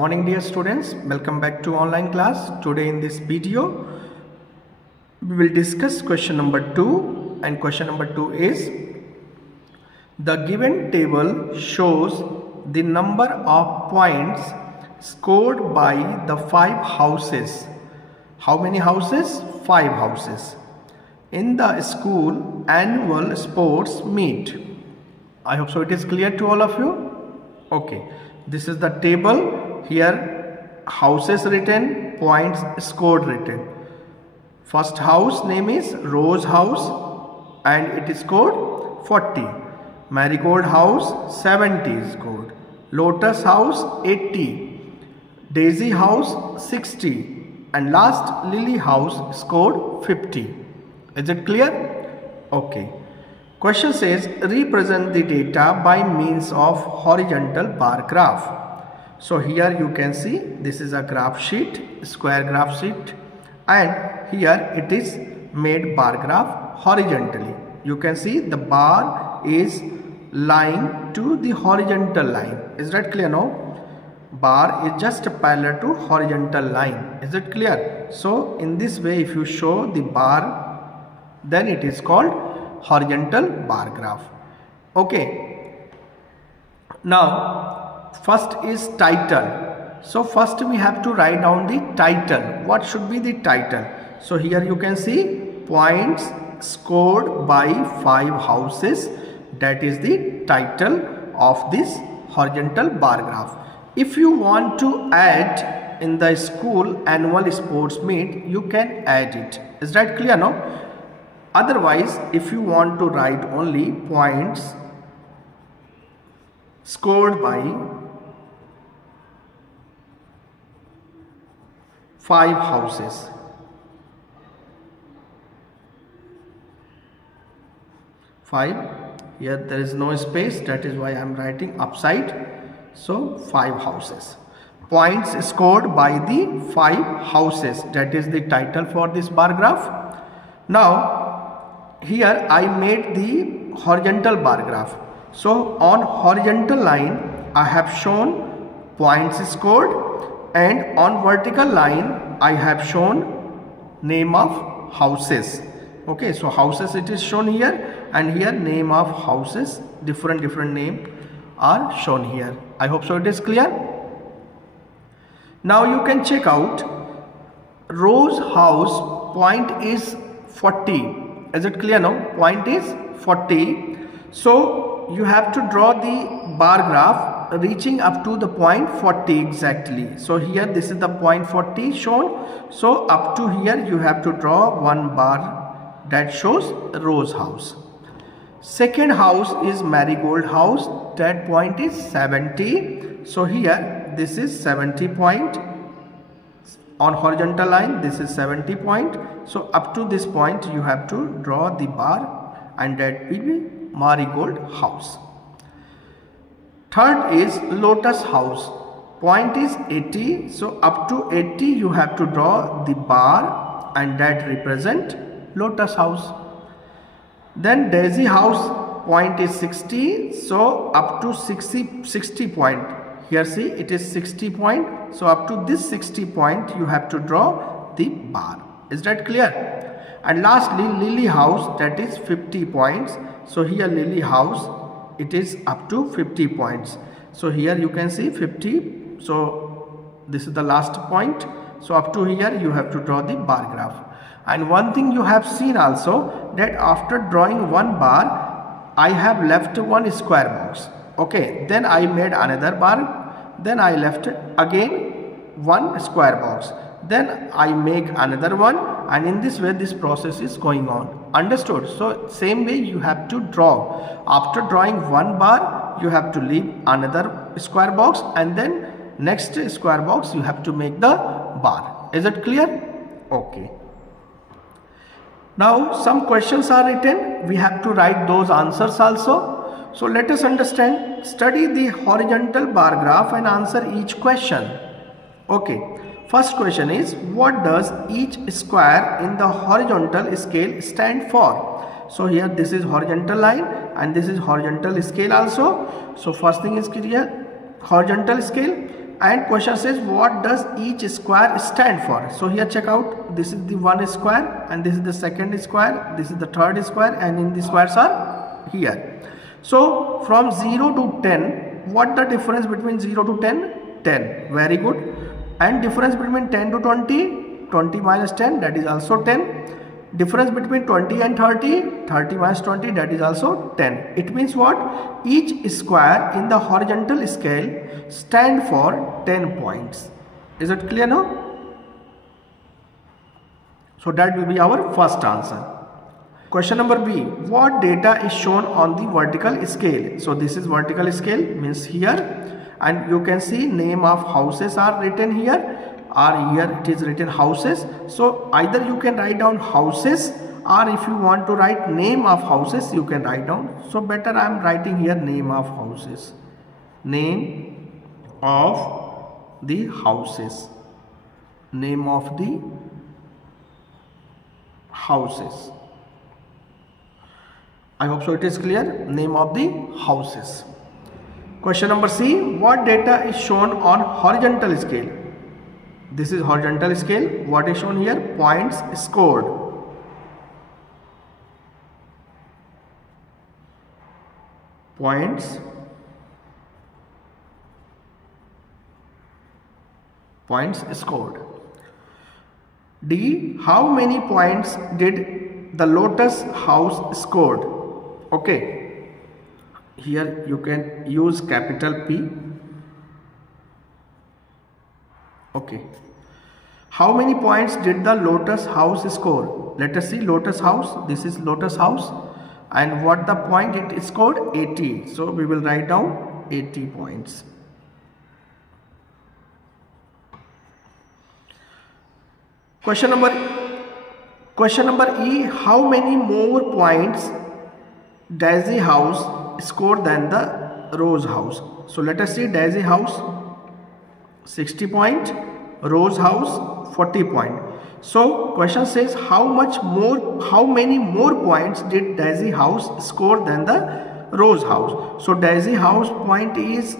morning dear students, welcome back to online class. Today in this video we will discuss question number 2, and question number 2 is the given table shows the number of points scored by the 5 houses. How many houses? 5 houses in the school annual sports meet. I hope so it is clear to all of you. Okay, this is the table. Here houses written, points scored written. First house name is Rose House and it is scored 40. Marigold House 70 is scored. Lotus House 80. Daisy House 60. And last Lily House scored 50. Is it clear? Okay. Question says represent the data by means of horizontal bar graph. So here you can see this is a graph sheet, square graph sheet, and here it is made bar graph horizontally. You can see the bar is lying to the horizontal line. Is that clear now? Bar is just parallel to horizontal line. Is it clear? So in this way, if you show the bar, then it is called horizontal bar graph. Okay. Now first is title. So first we have to write down the title. What should be the title? So here you can see points scored by 5 houses. That is the title of this horizontal bar graph. If you want to add in the school annual sports meet, you can add it. Is that clear now? Otherwise, if you want to write only points scored by 5 houses. 5. Here there is no space, that is why I am writing upside. So 5 houses. Points scored by the 5 houses. That is the title for this bar graph. Now here I made the horizontal bar graph. So on horizontal line I have shown points scored, and on vertical line I have shown name of houses. Okay, so houses it is shown here, and here name of houses, different name are shown here. I hope so it is clear. Now you can check out Rose House point is 40. Is it clear now? Point is 40. So you have to draw the bar graph reaching up to the point 40 exactly. So here this is the point 40 shown. So up to here you have to draw one bar that shows Rose House. Second house is Marigold House. That point is 70. So here this is 70 point. On horizontal line this is 70 point. So up to this point you have to draw the bar, and that will be Marigold House. Third is Lotus House. Point is 80. So up to 80 you have to draw the bar, and that represent Lotus House. Then Daisy House point is 60. So up to 60 point. Here see it is 60 point. So up to this 60 point you have to draw the bar. Is that clear? And lastly Lily House, that is 50 points. So here Lily House it is up to 50 points. So here you can see 50. So this is the last point. So up to here you have to draw the bar graph. And one thing you have seen also, that after drawing one bar I have left one square box. Okay, then I made another bar. Then I left again one square box. Then I make another one, and in this way this process is going on. Understood? So same way you have to draw. After drawing one bar you have to leave another square box, and then next square box you have to make the bar. Is it clear? Okay. Now some questions are written. We have to write those answers also. So let us understand. Study the horizontal bar graph and answer each question. Okay. First question is, what does each square in the horizontal scale stand for? So here this is horizontal line and this is horizontal scale also. So first thing is clear, horizontal scale. And question says, what does each square stand for? So here check out, this is the one square and this is the second square, this is the third square, and in the squares are here. So from 0 to 10, what the difference between 0 to 10? 10. Very good. And difference between 10 to 20? 20 minus 10, that is also 10. Difference between 20 and 30? 30 minus 20, that is also 10. It means what? Each square in the horizontal scale stand for 10 points. Is it clear now? So that will be our first answer. Question number B. What data is shown on the vertical scale? So this is vertical scale, means here, and you can see name of houses are written here, or here it is written houses. So either you can write down houses, or if you want to write name of houses, you can write down. So better I am writing here name of houses. Name of the houses. Name of the houses. I hope so it is clear. Name of the houses. Question number C. What data is shown on horizontal scale? This is horizontal scale. What is shown here? Points scored. Points scored. D. How many points did the Lotus house scored? Okay, here you can use capital P. Okay, how many points did the Lotus house score? Let us see Lotus house. This is Lotus house, and what the point it scored? 80. So we will write down 80 points. Question number E. How many more points Daisy house scored than the Rose house? So let us see. Daisy house 60 point, Rose house 40 point. So question says, how many more points did Daisy house score than the Rose house? So Daisy house point is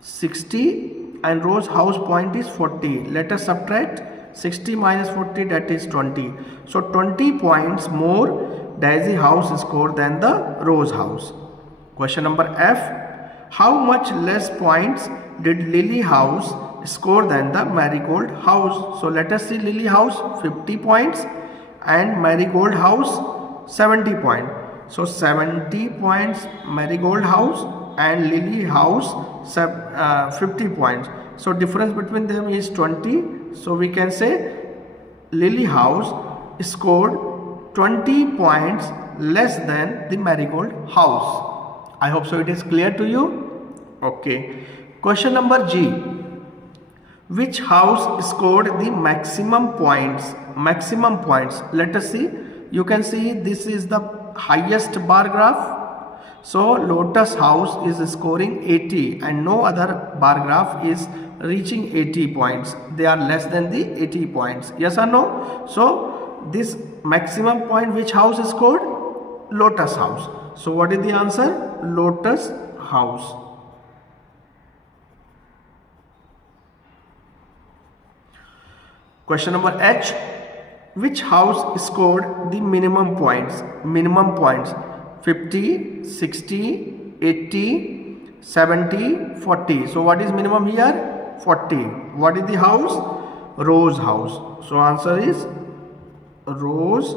60 and Rose house point is 40. Let us subtract 60 minus 40, that is 20. So 20 points more Daisy house score than the Rose house. Question number F. How much less points did Lily house score than the Marigold house? So let us see. Lily house 50 points and Marigold house 70 points. So 70 points Marigold house and Lily house 50 points. So difference between them is 20. So we can say Lily house scored 20 points less than the Marigold house. I hope so it is clear to you. Okay. Question number G. Which house scored the maximum points? Maximum points. Let us see. You can see this is the highest bar graph. So Lotus house is scoring 80 and no other bar graph is reaching 80 points. They are less than the 80 points. Yes or no? So this maximum point which house scored? Lotus house. So what is the answer? Lotus house. Question number H. Which house scored the minimum points? Minimum points 50, 60, 80, 70, 40. So what is minimum here? 40. What is the house? Rose house. So answer is Rose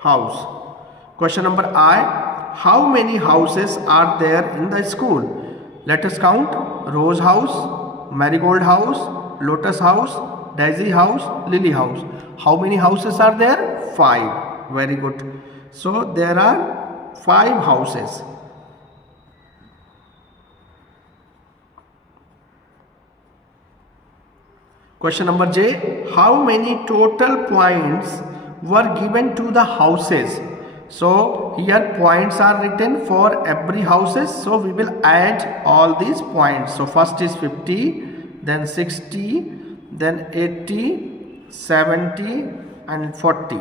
house. Question number I. How many houses are there in the school? Let us count. Rose house, Marigold house, Lotus house, Daisy house, Lily house. How many houses are there? 5. Very good. So there are 5 houses. Question number J. How many total points were given to the houses? So here points are written for every houses. So we will add all these points. So first is 50, then 60, then 80, 70 and 40.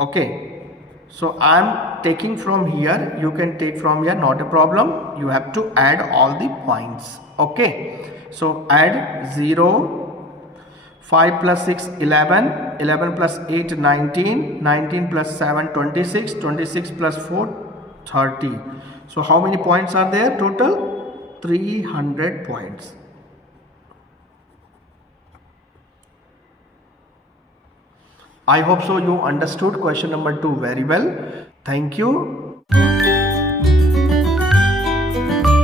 Okay. So I am taking from here, you can take from here, not a problem. You have to add all the points. Okay, so add 0, 5 plus 6 11, 11 plus 8 19, 19 plus 7 26, 26 plus 4 30. So how many points are there total? 300 points. I hope so you understood question number 2 very well. Thank you.